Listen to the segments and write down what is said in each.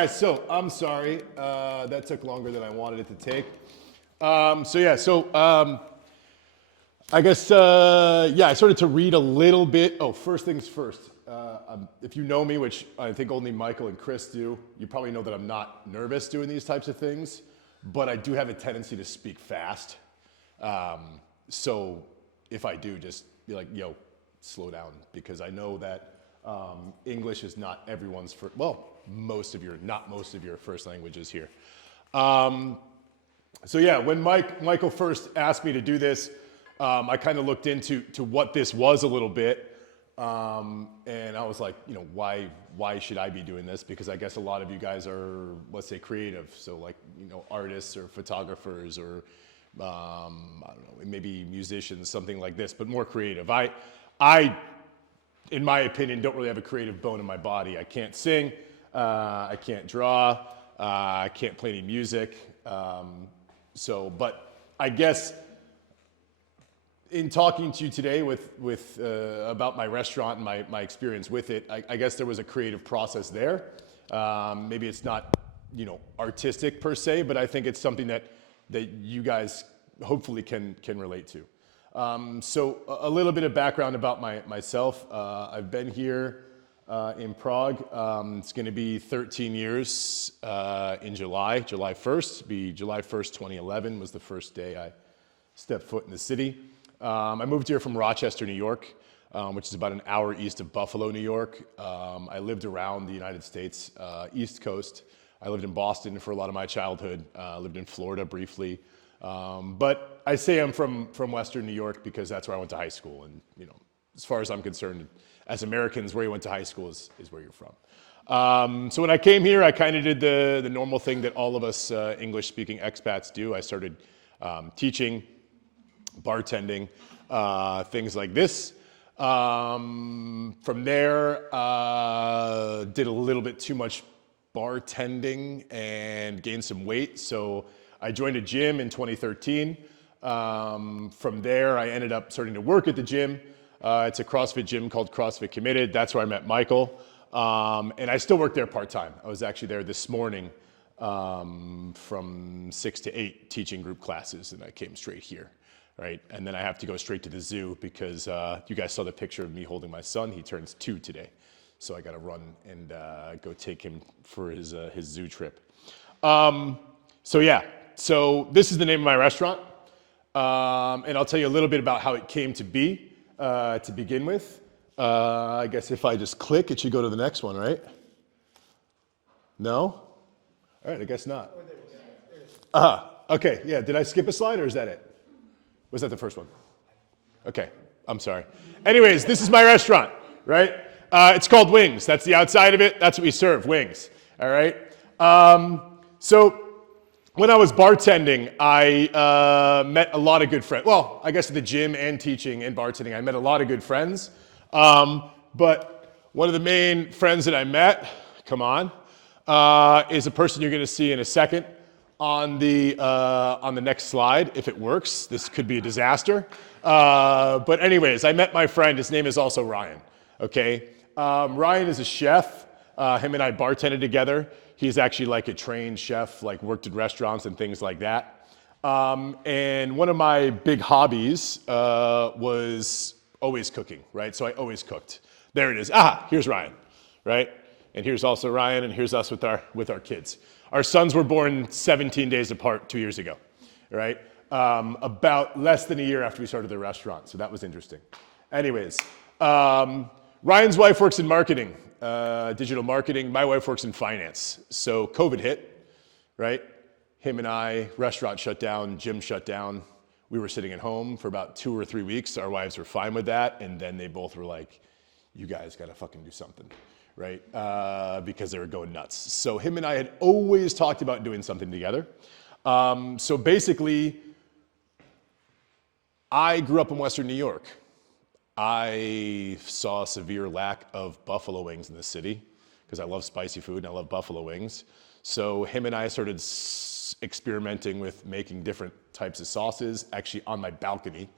guys, so I'm sorry. That took longer than I wanted it to take. I guess, I started to read a little bit. Oh, first things first. If you know me, which I think only Michael and Chris do, you probably know that I'm not nervous doing these types of things, but I do have a tendency to speak fast. So if I do, just be like, yo, slow down, because I know that English is not everyone's first, well, not most of your first languages here. When Michael first asked me to do this, I kind of looked into what this was a little bit, and I was like, why should I be doing this? Because I guess a lot of you guys are, let's say, creative, so like, artists or photographers or I don't know, maybe musicians, something like this, but more creative. I, in my opinion, don't really have a creative bone in my body. I can't sing, I can't draw, I can't play any music. But I guess in talking to you today about my restaurant and my experience with it, I guess there was a creative process there. Maybe it's not, artistic per se, but I think it's something that you guys hopefully can relate to. So a little bit of background about myself. I've been here in Prague. It's going to be 13 years in July 1st. Be July 1st, 2011 was the first day I stepped foot in the city. I moved here from Rochester, New York, which is about an hour east of Buffalo, New York. I lived around the United States, East Coast. I lived in Boston for a lot of my childhood. Lived in Florida briefly. But I say I'm from Western New York because that's where I went to high school. And, as far as I'm concerned, as Americans, where you went to high school is where you're from. So when I came here, I kind of did the normal thing that all of us English-speaking expats do. I started teaching, bartending, things like this. From there, did a little bit too much bartending and gained some weight. So I joined a gym in 2013. From there, I ended up starting to work at the gym. It's a CrossFit gym called CrossFit Committed. That's where I met Michael. And I still work there part-time. I was actually there this morning from 6 to 8 teaching group classes, and I came straight here, right? And then I have to go straight to the zoo because you guys saw the picture of me holding my son. He turns 2 today. So I got to run and go take him for his zoo trip. So this is the name of my restaurant. And I'll tell you a little bit about how it came to be to begin with. I guess if I just click, it should go to the next one, right? No? All right, I guess not. Okay, yeah, did I skip a slide or is that it? Was that the first one? Okay, I'm sorry. Anyways, this is my restaurant, right? It's called Wings. That's the outside of it. That's what we serve, wings, all right? So when I was bartending, I met a lot of good friends. Well, I guess at the gym and teaching and bartending, I met a lot of good friends. But one of the main friends that I met, come on, is a person you're going to see in a second on the next slide. If it works, this could be a disaster. But anyways, I met my friend. His name is also Ryan. Okay, Ryan is a chef. Him and I bartended together. He's actually like a trained chef, like worked in restaurants and things like that. And one of my big hobbies was always cooking, right? So I always cooked. There it is. Here's Ryan, right? And here's also Ryan, and here's us with our kids. Our sons were born 17 days apart 2 years ago, right? About less than a year after we started the restaurant, so that was interesting. Anyways, Ryan's wife works in marketing, digital marketing. My wife works in finance. So COVID hit, right? Him and I, restaurant shut down, gym shut down. We were sitting at home for about 2 or 3 weeks. Our wives were fine with that. And then they both were like, you guys got to fucking do something, right? Because they were going nuts. So him and I had always talked about doing something together. So basically, I grew up in Western New York. I saw a severe lack of buffalo wings in the city because I love spicy food and I love buffalo wings. So him and I started experimenting with making different types of sauces, actually on my balcony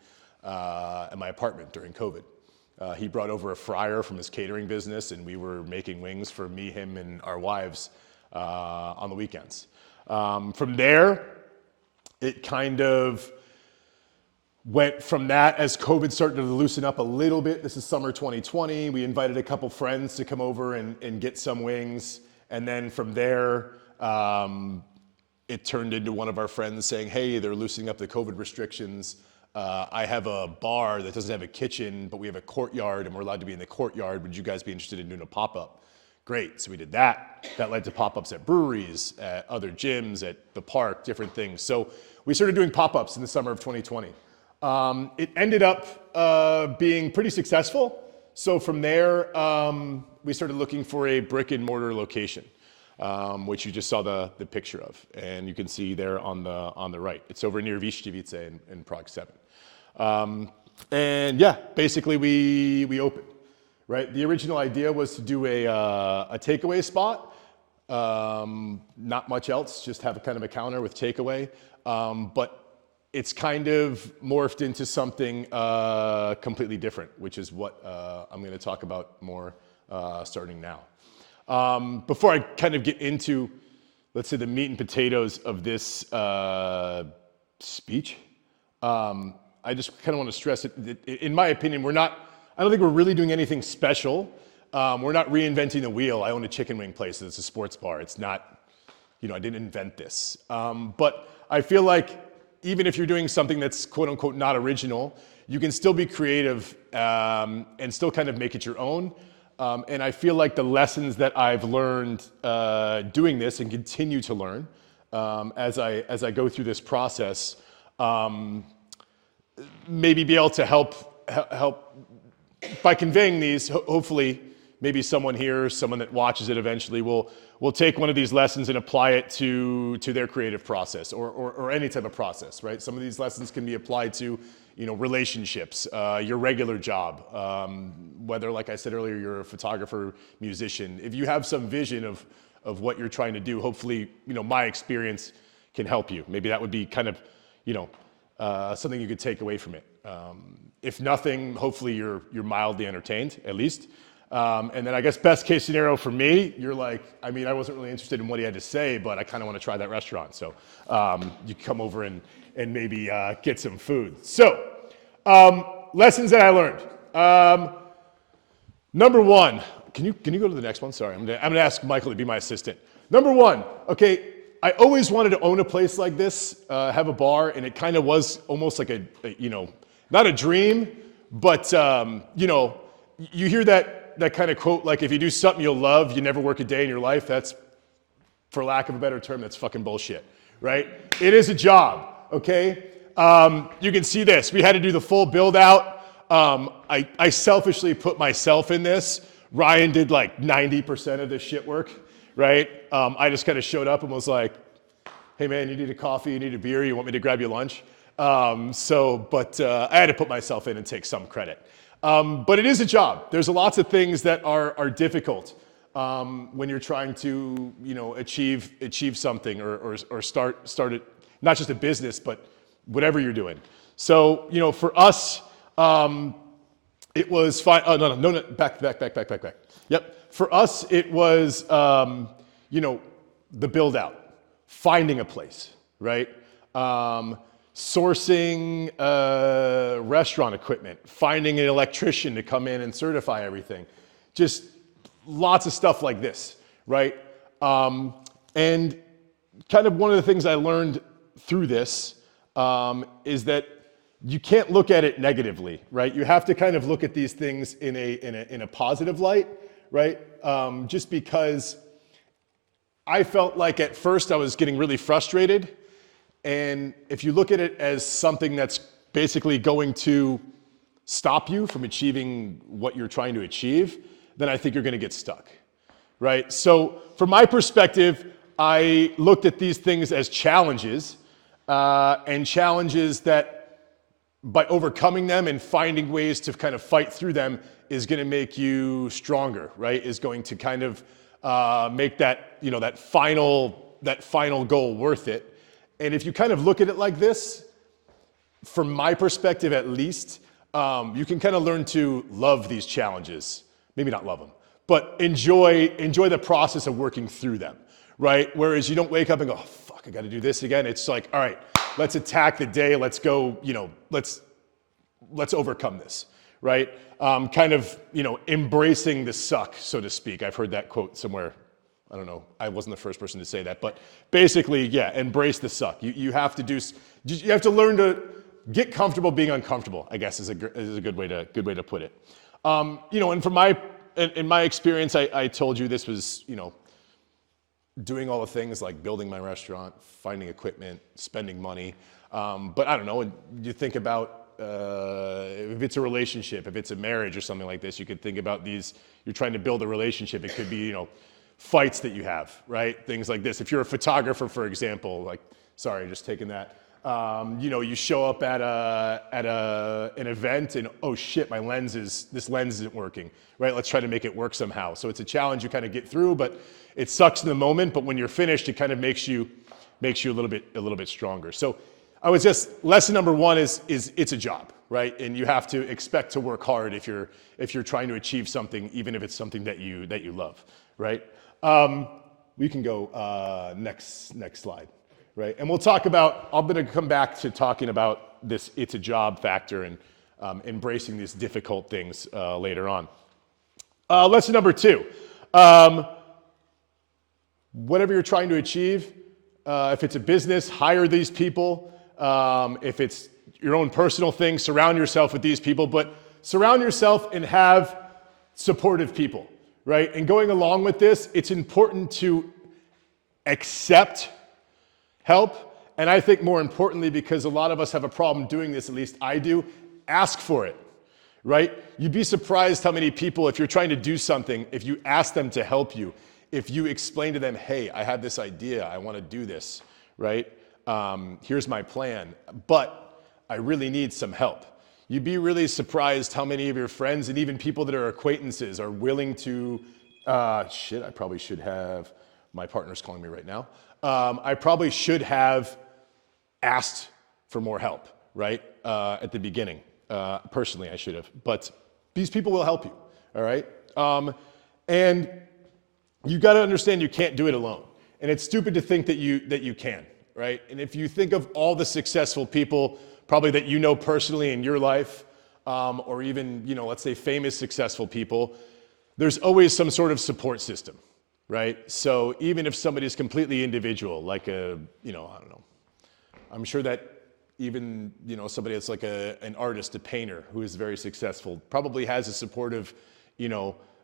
at my apartment during COVID. He brought over a fryer from his catering business and we were making wings for me, him, and our wives on the weekends. From there, it kind of went from that as COVID started to loosen up a little bit. This is summer 2020. We invited a couple friends to come over and get some wings. And then from there, it turned into one of our friends saying, hey, they're loosening up the COVID restrictions. I have a bar that doesn't have a kitchen, but we have a courtyard and we're allowed to be in the courtyard. Would you guys be interested in doing a pop-up? Great, so we did that. That led to pop-ups at breweries, at other gyms, at the park, different things. So we started doing pop-ups in the summer of 2020. It ended up being pretty successful. So from there, we started looking for a brick and mortar location, which you just saw the picture of. And you can see there on the right. It's over near Vyštivice in Prague 7. And yeah, basically we opened, right? The original idea was to do a takeaway spot. Not much else, just have a kind of a counter with takeaway. But it's kind of morphed into something completely different, which is what I'm going to talk about more starting now. Before I kind of get into, let's say, the meat and potatoes of this speech, I just kind of want to stress it. In my opinion, I don't think we're really doing anything special. We're not reinventing the wheel. I own a chicken wing place. It's a sports bar. It's not, I didn't invent this. But I feel like even if you're doing something that's quote unquote not original, you can still be creative and still kind of make it your own. And I feel like the lessons that I've learned doing this and continue to learn as I go through this process, maybe be able to help by conveying these. Hopefully, maybe someone here, someone that watches it eventually will take one of these lessons and apply it to their creative process or any type of process, right? Some of these lessons can be applied to, relationships, your regular job, whether, like I said earlier, you're a photographer, musician. If you have some vision of what you're trying to do, hopefully, my experience can help you. Maybe that would be kind of, something you could take away from it. If nothing, hopefully you're mildly entertained, at least. And then I guess best case scenario for me, you're like, I wasn't really interested in what he had to say, but I kind of want to try that restaurant. So you come over and maybe get some food. So lessons that I learned. Number one, can you go to the next one? Sorry, I'm gonna ask Michael to be my assistant. Number one, okay, I always wanted to own a place like this, have a bar, and it kind of was almost like a not a dream, but you hear that kind of quote, like, if you do something you'll love, you never work a day in your life. That's, for lack of a better term, that's fucking bullshit, right? It is a job, okay? You can see this. We had to do the full build out. I selfishly put myself in this. Ryan did like 90% of this shit work, right? I just kind of showed up and was like, hey man, you need a coffee, you need a beer, you want me to grab you lunch? But I had to put myself in and take some credit. But it is a job. There's lots of things that are difficult when you're trying to, achieve something or start it, not just a business, but whatever you're doing. So, for us, it was fine. Oh, no, back. Yep. For us, it was, the build out, finding a place, right? Sourcing restaurant equipment, finding an electrician to come in and certify everything. Just lots of stuff like this, right? And kind of one of the things I learned through this is that you can't look at it negatively, right? You have to kind of look at these things in a positive light, right? Just because I felt like at first I was getting really frustrated. And if you look at it as something that's basically going to stop you from achieving what you're trying to achieve, then I think you're going to get stuck, right? So from my perspective, I looked at these things as challenges, and challenges that by overcoming them and finding ways to kind of fight through them is going to make you stronger, right? Is going to kind of make that, that final goal worth it. And if you kind of look at it like this, from my perspective at least, you can kind of learn to love these challenges. Maybe not love them, but enjoy the process of working through them, right? Whereas you don't wake up and go, oh, fuck, I got to do this again. It's like, all right, let's attack the day. Let's go, let's overcome this, right? Kind of, embracing the suck, so to speak. I've heard that quote somewhere. I don't know. I wasn't the first person to say that, but basically, yeah, embrace the suck. You have to learn to get comfortable being uncomfortable, I guess is a good way to put it. And in my experience, I told you this was, doing all the things like building my restaurant, finding equipment, spending money. But I don't know, you think about if it's a relationship, if it's a marriage or something like this, you could think about you're trying to build a relationship. It could be, fights that you have, right? Things like this. If you're a photographer, for example, sorry, just taking that. You show up at an event and, oh shit, this lens isn't working, right? Let's try to make it work somehow. So it's a challenge you kind of get through, but it sucks in the moment, but when you're finished, it kind of makes you a little bit stronger. So lesson number one is it's a job, right? And you have to expect to work hard if you're trying to achieve something, even if it's something that you love, right? We can go next slide, right? And we'll talk about, I'm going to come back to talking about this it's a job factor and embracing these difficult things later on. Lesson number two, whatever you're trying to achieve, if it's a business, hire these people. If it's your own personal thing, surround yourself with these people, but surround yourself and have supportive people, right? And going along with this, it's important to accept help. And I think more importantly, because a lot of us have a problem doing this, at least I do, ask for it, right? You'd be surprised how many people, if you're trying to do something, if you ask them to help you, if you explain to them, hey, I have this idea, I want to do this, right? Here's my plan, but I really need some help. You'd be really surprised how many of your friends and even people that are acquaintances are willing to, I probably should have, my partner's calling me right now. I probably should have asked for more help, right? At the beginning. Personally, I should have, but these people will help you, all right? And you got to understand you can't do it alone. And it's stupid to think that you can, right? And if you think of all the successful people, probably that you know personally in your life, or even, let's say famous successful people, there's always some sort of support system, right? So even if somebody's completely individual, like I don't know, I'm sure that even, somebody that's like an artist, a painter who is very successful, probably has a supportive,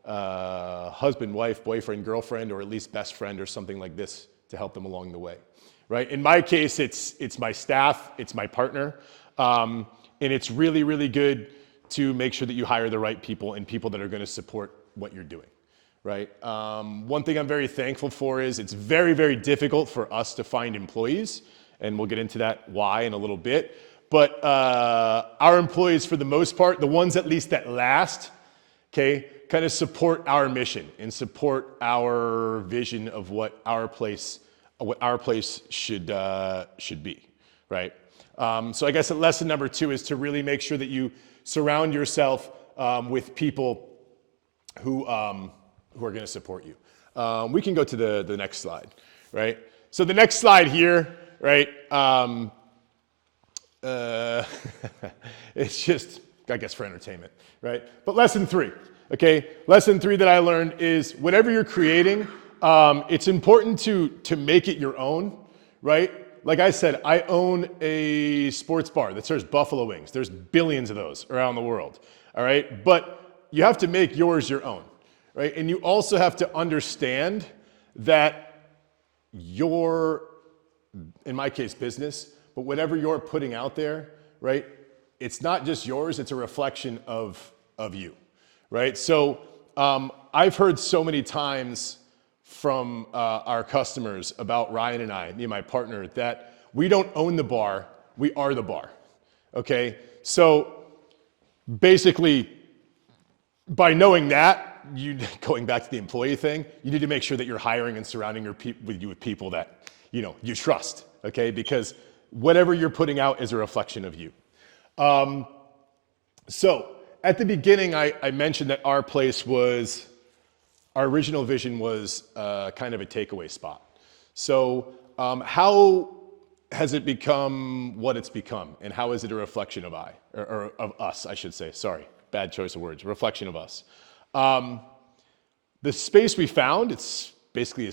husband, wife, boyfriend, girlfriend, or at least best friend or something like this to help them along the way, right? In my case, it's my staff, it's my partner, and it's really, really good to make sure that you hire the right people and people that are going to support what you're doing, right? One thing I'm very thankful for is it's very, very difficult for us to find employees, and we'll get into that why in a little bit, but our employees, for the most part, the ones at least that last, okay, kind of support our mission and support our vision of what our place should be, right? So I guess lesson number two is to really make sure that you surround yourself with people who are going to support you. We can go to the next slide, right? So the next slide here, right? It's just, I guess, for entertainment, right? But lesson three. Okay, lesson three that I learned is whatever you're creating, it's important to make it your own, right? Like I said, I own a sports bar that serves buffalo wings. There's billions of those around the world, all right? But you have to make yours your own, right? And you also have to understand that your, in my case, business, but whatever you're putting out there, right? It's not just yours, it's a reflection of you. Right? So I've heard so many times from our customers about Ryan and I, me and my partner, that we don't own the bar, we are the bar. Okay? So basically, by knowing that, going back to the employee thing, you need to make sure that you're hiring and surrounding with people that you trust. Okay? Because whatever you're putting out is a reflection of you. At the beginning, I mentioned that our original vision was kind of a takeaway spot. So how has it become what it's become, and how is it a reflection of or of us, I should say? Sorry, bad choice of words. Reflection of us. The space we found, it's basically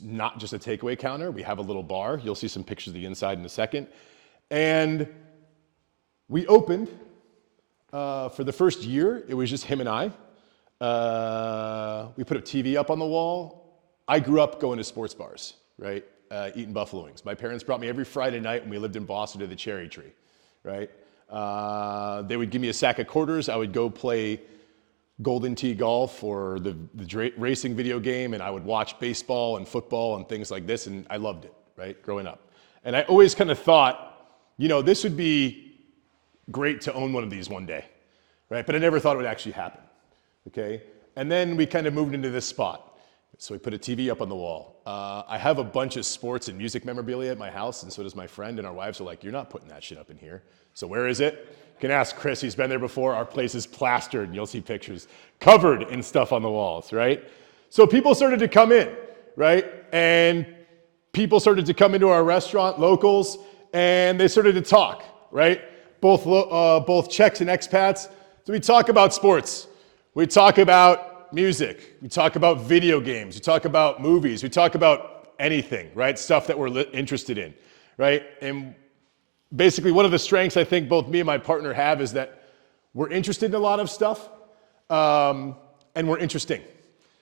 not just a takeaway counter. We have a little bar. You'll see some pictures of the inside in a second. And we opened for the first year. It was just him and I. We put a TV up on the wall. I grew up going to sports bars, right? Eating buffalo wings. My parents brought me every Friday night when we lived in Boston to the Cherry Tree, right? They would give me a sack of quarters. I would go play Golden Tee golf or the racing video game, and I would watch baseball and football and things like this, and I loved it, right, growing up. And I always kind of thought, this would be great to own one of these one day, right? But I never thought it would actually happen, okay? And then we kind of moved into this spot. So we put a TV up on the wall. I have a bunch of sports and music memorabilia at my house, and so does my friend, and our wives are like, you're not putting that shit up in here. So where is it? You can ask Chris, he's been there before. Our place is plastered, and you'll see pictures covered in stuff on the walls, right? So people started to come in, right? And people started to come into our restaurant, locals, and they started to talk, right? Both Czechs and expats. So we talk about sports. We talk about music, we talk about video games, we talk about movies, we talk about anything, right? Stuff that we're interested in, right? And basically one of the strengths I think both me and my partner have is that we're interested in a lot of stuff, and we're interesting.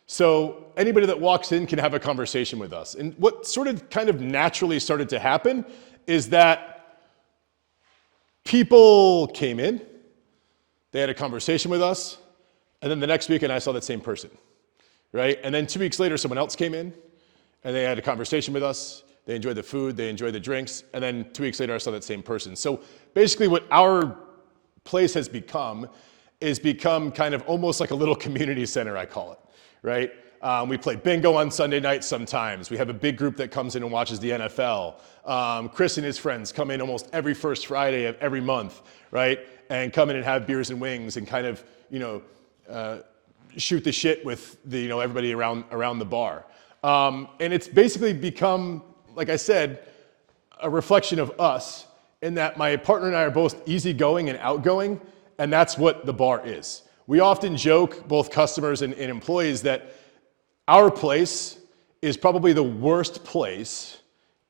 So anybody that walks in can have a conversation with us. And what sort of kind of naturally started to happen is that people came in, they had a conversation with us, and then the next weekend, I saw that same person, right? And then 2 weeks later, someone else came in, and they had a conversation with us. They enjoyed the food, they enjoyed the drinks, and then 2 weeks later, I saw that same person. So basically, what our place has become is kind of almost like a little community center, I call it, right? We play bingo on Sunday nights sometimes. We have a big group that comes in and watches the NFL. Chris and his friends come in almost every first Friday of every month, right? And come in and have beers and wings and kind of, shoot the shit with everybody around the bar. And it's basically become, like I said, a reflection of us in that my partner and I are both easygoing and outgoing, and that's what the bar is. We often joke, both customers and employees, that our place is probably the worst place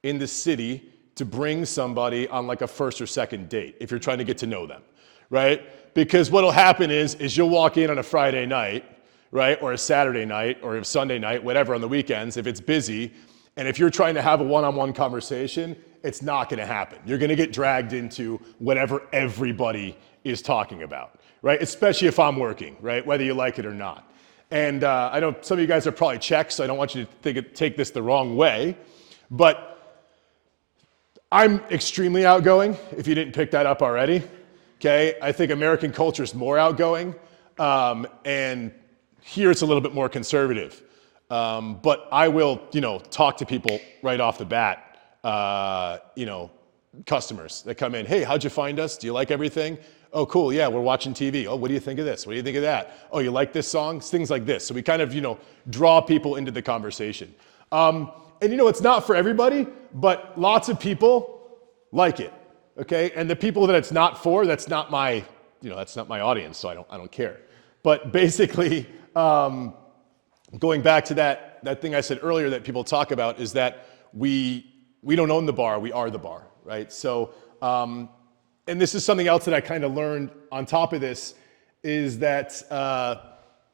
in the city to bring somebody on like a first or second date if you're trying to get to know them, right? Because what'll happen is you'll walk in on a Friday night, right, or a Saturday night, or a Sunday night, whatever, on the weekends, if it's busy, and if you're trying to have a one-on-one conversation, it's not gonna happen. You're gonna get dragged into whatever everybody is talking about, right? Especially if I'm working, right, whether you like it or not. And I know some of you guys are probably Czechs, so I don't want you to take this the wrong way, but I'm extremely outgoing, if you didn't pick that up already. Okay, I think American culture is more outgoing, and here it's a little bit more conservative. But I will, talk to people right off the bat, customers that come in. Hey, how'd you find us? Do you like everything? Oh, cool, yeah, we're watching TV. Oh, what do you think of this? What do you think of that? Oh, you like this song? Things like this. So we kind of, draw people into the conversation. And it's not for everybody, but lots of people like it. Okay, and the people that it's not for, that's not my audience, so I don't care. But basically, going back to that thing I said earlier that people talk about is that we don't own the bar, we are the bar, right? So, and this is something else that I kind of learned on top of this is that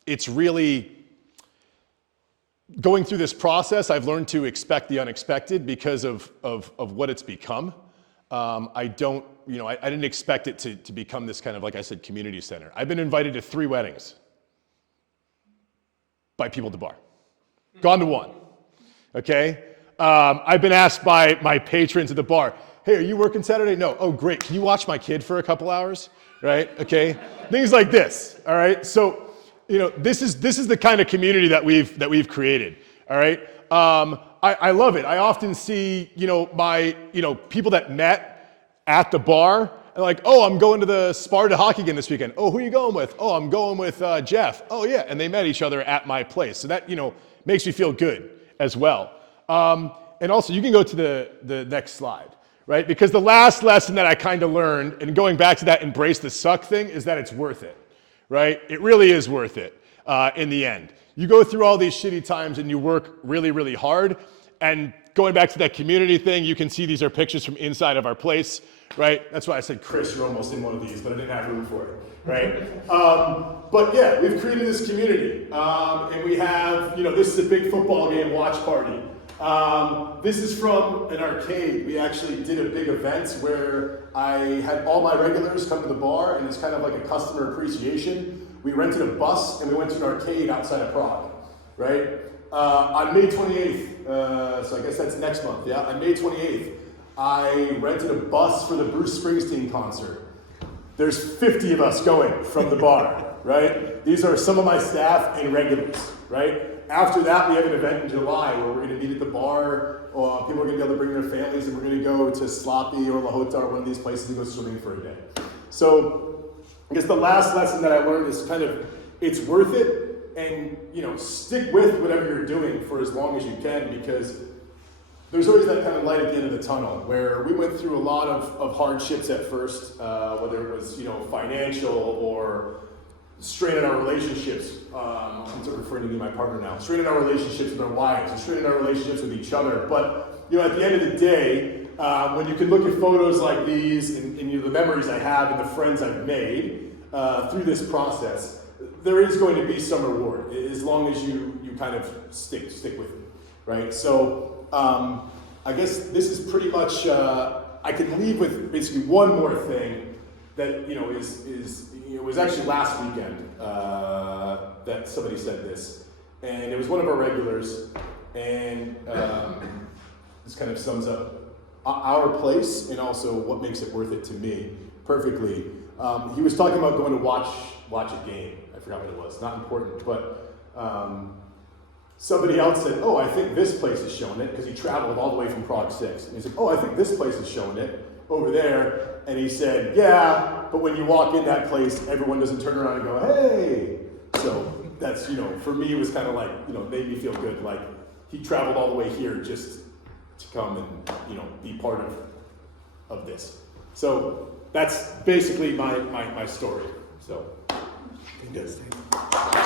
it's really going through this process. I've learned to expect the unexpected because of what it's become. I didn't expect it to become this kind of, like I said, community center. I've been invited to 3 weddings by people at the bar. Gone to 1, okay? I've been asked by my patrons at the bar, hey, are you working Saturday? No. Oh, great. Can you watch my kid for a couple hours? Right, okay? Things like this, all right? So, this is the kind of community that we've created, all right? I love it. I often see, people that met at the bar, and like, oh, I'm going to the Sparta hockey game this weekend. Oh, who are you going with? Oh, I'm going with Jeff. Oh, yeah, and they met each other at my place. So that, makes me feel good as well. And And also, you can go to the next slide, right? Because the last lesson that I kind of learned, and going back to that embrace the suck thing, is that it's worth it, right? It really is worth it in the end. You go through all these shitty times and you work really, really hard. And going back to that community thing, you can see these are pictures from inside of our place, right? That's why I said, Chris, you're almost in one of these, but I didn't have room for it, right? But yeah, we've created this community. And we have, this is a big football game watch party. This is from an arcade. We actually did a big event where I had all my regulars come to the bar, and it's kind of like a customer appreciation. We rented a bus and we went to an arcade outside of Prague, right? On May 28th, so I guess that's next month, yeah? On May 28th, I rented a bus for the Bruce Springsteen concert. There's 50 of us going from the bar, right? These are some of my staff and regulars, right? After that, we have an event in July where we're going to meet at the bar. People are going to be able to bring their families, and we're going to go to Sloppy or La Jota or one of these places and go swimming for a day. So I guess the last lesson that I learned is kind of, it's worth it, and stick with whatever you're doing for as long as you can, because there's always that kind of light at the end of the tunnel, where we went through a lot of hardships at first, whether it was financial or strain in our relationships. I'm referring to me, my partner now. Strain in our relationships with our wives, and strain in our relationships with each other. But at the end of the day, when you can look at photos like these and the memories I have and the friends I've made through this process, there is going to be some reward as long as you kind of stick with it, right? So I guess this is pretty much. I can leave with basically one more thing that is. It was actually last weekend that somebody said this, and it was one of our regulars, and this kind of sums up our place and also what makes it worth it to me perfectly. He was talking about going to watch a game. I forgot what it was, not important, but somebody else said, oh, I think this place is showing it, because he traveled all the way from Prague 6. And he said, oh, I think this place is showing it over there. And he said, yeah, but when you walk in that place, everyone doesn't turn around and go, hey. So that's, for me, it was kind of like, made me feel good. Like, he traveled all the way here just to come and, be part of this. So that's basically my story. So, I think that's it.